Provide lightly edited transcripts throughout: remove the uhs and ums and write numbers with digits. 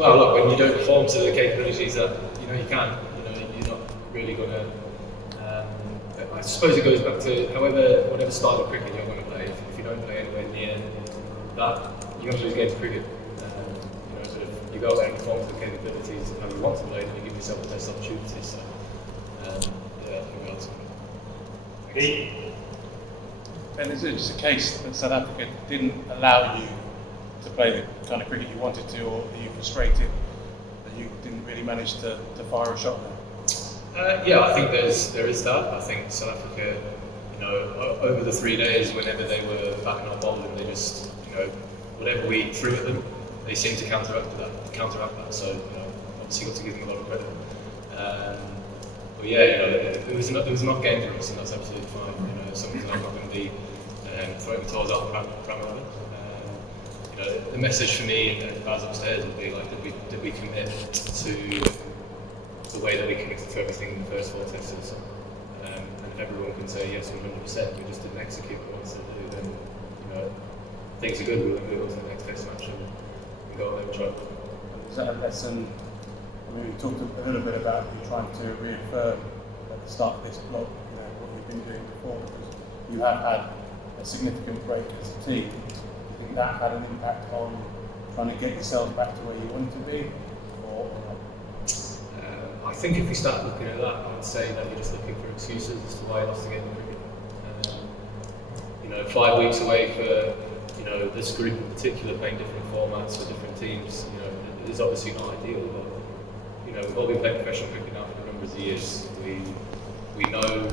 Well, look, when you don't perform to the capabilities that you can, you're not really going to. I suppose it goes back to whatever style of cricket you're going to play. If you don't play anywhere near that, you're going to lose games of cricket. But if you go out there and perform to the capabilities of how you want to play, then you give yourself the best opportunity. So, yeah, I think that's it. Ben, is it just a case that South Africa didn't allow you to play the kind of cricket you wanted to, or are you frustrated that you didn't really manage to fire a shot there? Yeah, I think there is that. I think South Africa, over the 3 days, whenever they were batting or bowling, they just, whatever we threw at them, they seemed to counteract that. So, obviously got to give them a lot of credit. But yeah, it was enough game for us, and that's absolutely fine. Something I'm not going to be throwing the toys out the pram over. The message for me and Baz upstairs would be like, did we commit to the way that we committed to everything in the first 4 tests? And if everyone can say yes 100%, we just didn't execute what we wanted to do, then things are good. We'll move on to the next test match and go on there and try. Was that a lesson? I mean, we talked a little bit about you trying to reaffirm at the start of this block, what you've been doing before, because you have had a significant break as a team. Do you think that had an impact on trying to get yourselves back to where you wanted to be, or not? I think if we start looking at that, I would say that you're just looking for excuses as to why you lost the game of cricket. 5 weeks away for this group in particular, playing different formats for different teams, it is obviously not ideal. But we've all been playing professional cricket now for a number of years. We know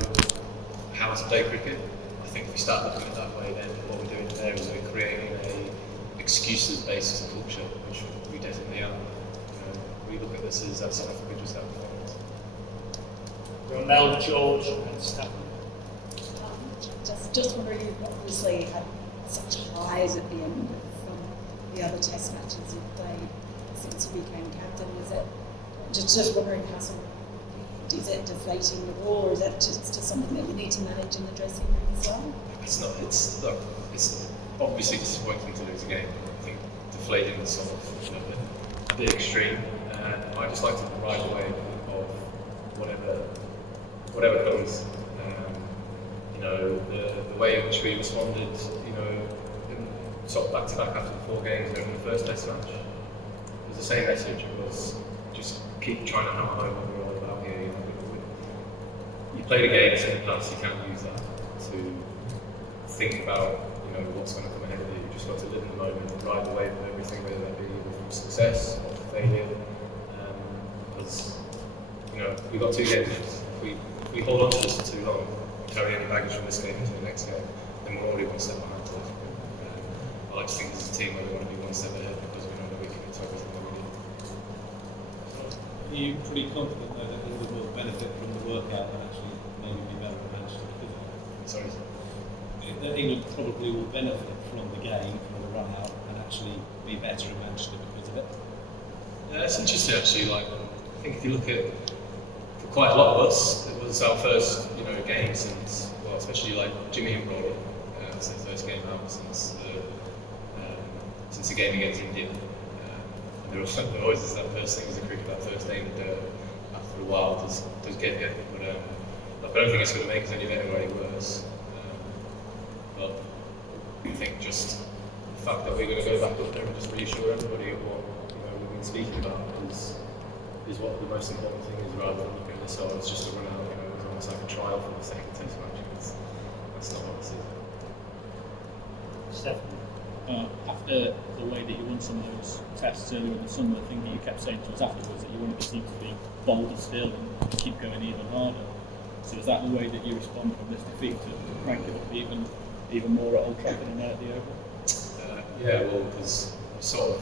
how to play cricket. I think if we start looking at it that way, then what we're doing there is we're creating a excuses-based culture, which we definitely are. We look at this as that South Africa just out performance. Ronald, George, and Stefan. Just wondering, you've obviously had such highs at the end from the other test matches you've played since you became captain. Is it just wondering how is it deflating the ball, or is that just something that you need to manage in the dressing room as well? It's not. It's obviously disappointing to lose a game. I think deflating is sort of a bit extreme. I just like to ride the wave of whatever comes. The way in which we responded, sort of back-to-back after the 4 games in the first test match, it was the same message. It was just keep trying to hammer home what we're all about here. You played a game in the past, you can't use that to think about what's going to come ahead of you. You just got to live in the moment, ride the wave of everything, whether that be from success or failure. Because we've got 2 games. If we hold on to this for too long, carry any baggage from this game into the next game, then we're already 1 step behind. I like to think as a team where we want to be 1 step ahead because we know that we can get to everything that we do. Are you pretty confident though that England will benefit from the workout and actually maybe be better at Manchester? Sorry? That England probably will benefit from the game, from the run out, and actually be better at Manchester because of it? Yeah, it's interesting actually. I think if you look at, for quite a lot of us, it was our first game since, especially Jimmy and Rory, it's their first game out since the game against India. And there was always that first thing as a cricket, that first day in the dirt, after a while does get you. But I don't think it's going to make us any better or any worse. But I think just the fact that we're going to go back up there and just reassure everybody of what we've been speaking about is what the most important thing is, rather than looking at this as just a run out. It was almost like a trial for the second test match. That's not what this is. Stefan. After the way that you won some of those tests earlier in the summer, the thing that you kept saying to us afterwards that you wanted the team to be bolder still and keep going even harder. So is that the way that you respond from this defeat, to crank it up even more at Old Trafford and at the Oval? Yeah, well, because I'm sort of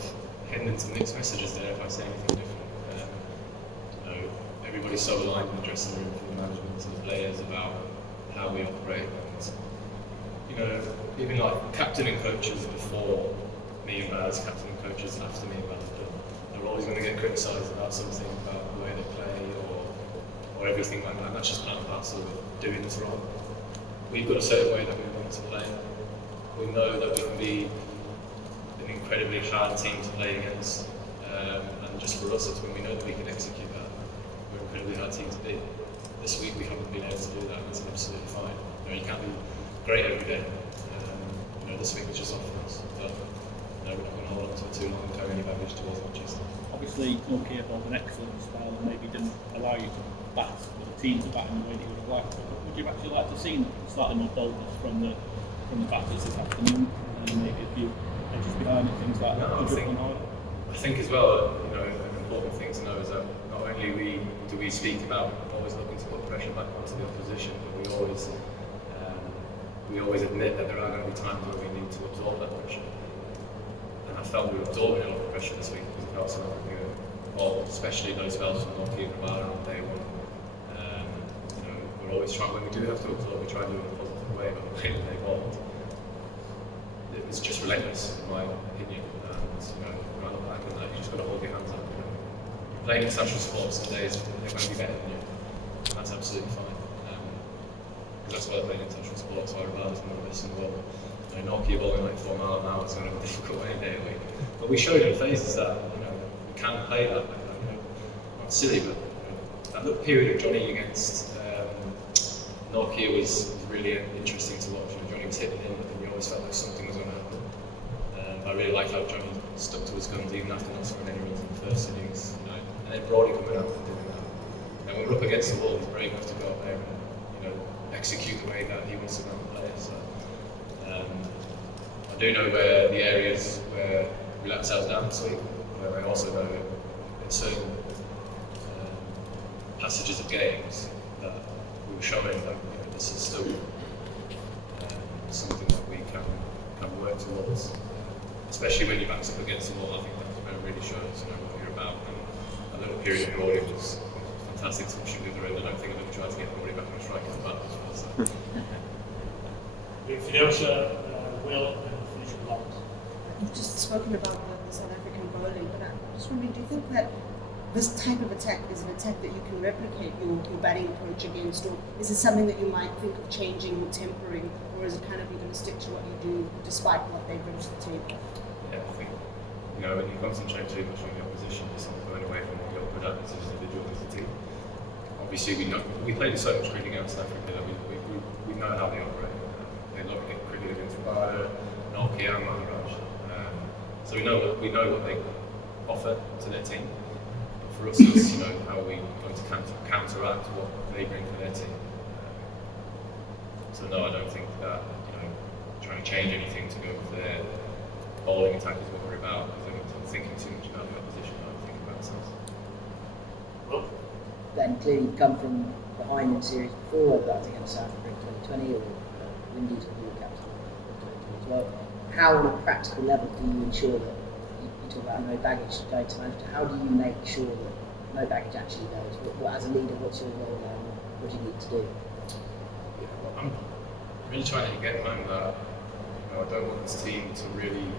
heading into mixed messages there if I say anything different. Everybody's so aligned in the dressing room, from the management to the players, about how we operate. And, even captain and coaches before me and Baz, captain and coaches after me and Baz, they're always going to get criticised about something, about the way they play or everything like that. That's just part and parcel of doing this role. We've got a certain way that we want to play. We know that we can be an incredibly hard team to play against, and for us, it's when we know that we can execute that. We're an incredibly hard team to beat. This week we haven't been able to do that, and it's absolutely fine. You can't be great every day. This week was just off for us, but we're not going to hold on to it too long and carry any baggage towards Manchester. Obviously, Nokia bowled an excellent spell and maybe didn't allow you to bat with the team to bat in the way that you would have liked. But would you actually like to see slightly more boldness from the batters this afternoon, and maybe a few edges behind and things like that? I think as well, an important thing to know is that not only do we speak about always looking to put pressure back onto the opposition, but we always admit that there are going to be times where we need to absorb that pressure. And I felt we were absorbing a lot of pressure this week because of how South Africa bowled, especially those spells from Nokia and Rabada on day one. We're always trying, when we do have to absorb, we try to do it in a positive way, but the way that they bowled, it was just relentless, in my opinion. And when I look back on that, you just got to hold your hands up. You're playing international sports, some days they're going to be better than you. And that's absolutely fine. Because that's why I played international sports, so Rabada's one of the best in the world. Nokia bowling like 4 miles an hour is going to be difficult any day of the week. But we showed in phases that we can play that. Not silly, but that little period of Johnny against Nokia was really interesting to watch. Johnny was hitting in, and you always felt like something was going to happen. I really liked how Johnny stuck to his guns even after not scoring any runs in the first innings. And then Brody coming out and doing that. And when we're up against the wall, he's brave enough to go up there and execute the way that he wants to go and play. So I do know where the areas where we let ourselves down this week, where I also know in certain passages of games that we were showing that this is still something that we can work towards. Especially when your back's up against the wall, I think that's where it really shows what you're about. And a little period of Brody was fantastic to shoot the other end. I don't think I've ever tried to get Brody back on strike as well. Fidelcia, Will, and Felicia Blount. You've just spoken about the South African bowling, but I'm just wondering, do you think that this type of attack is an attack that you can replicate your batting approach against, or is it something that you might think of changing or tempering, or is it kind of you're going to stick to what you do despite what they bring to the table? Yeah, I think when you concentrate too much on the opposition, it's not going away from what you're good at as an individual, as a team. Obviously, we played so much cricket against South Africa that we know how they operate. They love to get cricket against Rabada, Nokia, and Maharaj. So we know what they offer to their team. But for us, it's how are we going to counteract what they bring for their team. So no, I don't think that trying to change anything to go with their bowling attack is what we're about. Because I'm thinking too much about the opposition. I don't think about ourselves. Well, then clearly you've come from behind in series before, whether that's against South Africa in 2020 or Windies or Blue Caps in 2020 as well. How, on a practical level, do you ensure that you talk about no baggage going to Manchester? How do you make sure that no baggage actually goes? As a leader, what's your role there? And what do you need to do? I'm really trying to get home that I don't want this team to really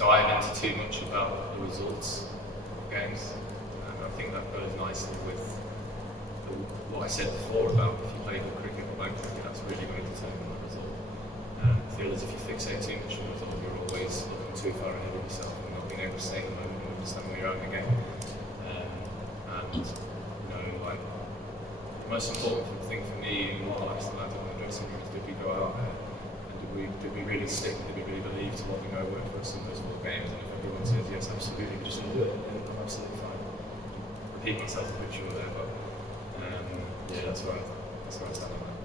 dive into too much about the results of games. And I think that goes nicely with what I said before about if you play good cricket or bad cricket, that's really going to determine the result. And I feel as if you fixate too much on the result, you're always looking too far ahead of yourself and not being able to stay in the moment and understand where you're at again. The most important thing for me in what I used to land on the dressing room is did we go out there and did we really stick, did we really believe to what we know worked for us in those 4 games? And if everyone says yes, absolutely, we just want to do it, then I'm absolutely fine. Repeat myself a bit sure there, but yeah, that's where I stand on that.